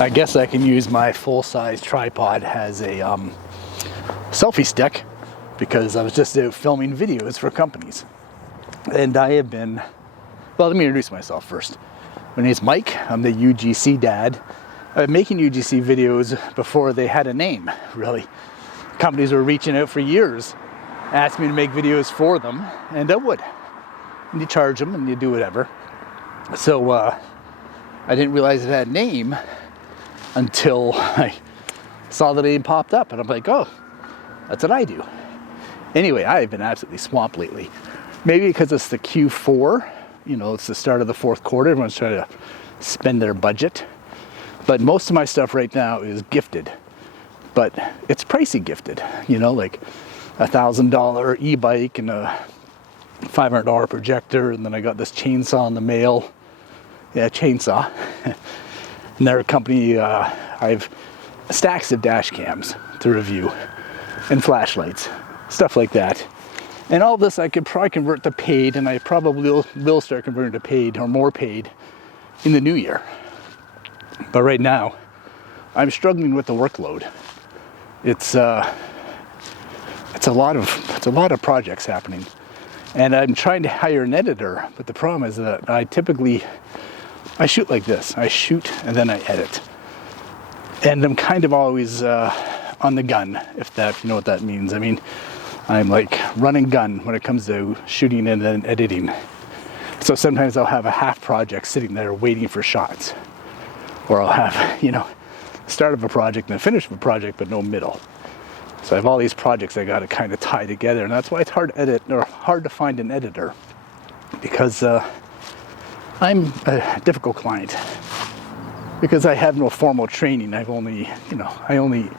I guess I can use my full-size tripod as a selfie stick because I was just filming videos for companies. And I have been, well, let me introduce myself first. My name's Mike. I'm the UGC dad. I've been making UGC videos before they had a name, really. Companies were reaching out for years, asking me to make videos for them, and I would. And you charge them and you do whatever. So I didn't realize it had a name until I saw the name popped up, and I'm like, oh, that's what I do. Anyway, I've been absolutely swamped lately. Maybe because it's the Q4, you know, it's the start of the fourth quarter. Everyone's trying to spend their budget. But most of my stuff right now is gifted. But it's pricey gifted, you know, like $1,000 e-bike and a $500 projector. And then I got this chainsaw in the mail. Yeah, chainsaw. And they're a company, I've stacks of dash cams to review and flashlights, stuff like that. And all this I could probably convert to paid, and I probably will start converting to paid or more paid in the new year. But right now, I'm struggling with the workload. It's a lot of projects happening, and I'm trying to hire an editor. But the problem is that I shoot like this. I shoot and then I edit, and I'm kind of always on the gun, if you know what that means. I mean, I'm like run and gun when it comes to shooting and then editing. So sometimes I'll have a half project sitting there waiting for shots. Or I'll have, you know, start of a project and a finish of a project, but no middle. So I have all these projects I got to kind of tie together, and that's why it's hard to edit, or hard to find an editor, because I'm a difficult client. Because I have no formal training. I only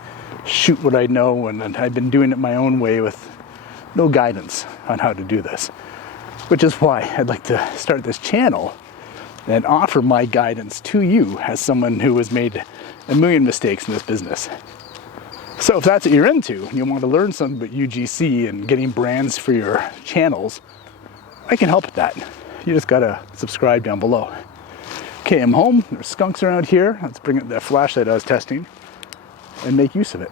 shoot what I know, and I've been doing it my own way with no guidance on how to do this. Which is why I'd like to start this channel and offer my guidance to you as someone who has made a million mistakes in this business. So if that's what you're into, and you want to learn something about UGC and getting brands for your channels, I can help with that. You just gotta subscribe down below. Okay, I'm home. There's skunks around here. Let's bring up that flashlight I was testing and make use of it.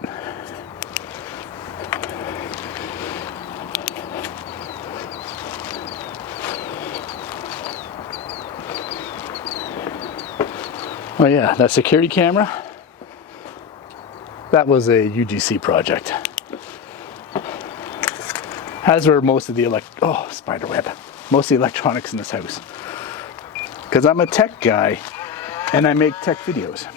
Oh yeah, that security camera, that was a UGC project. As were most of the spiderweb, most of the electronics in this house. Because I'm a tech guy and I make tech videos.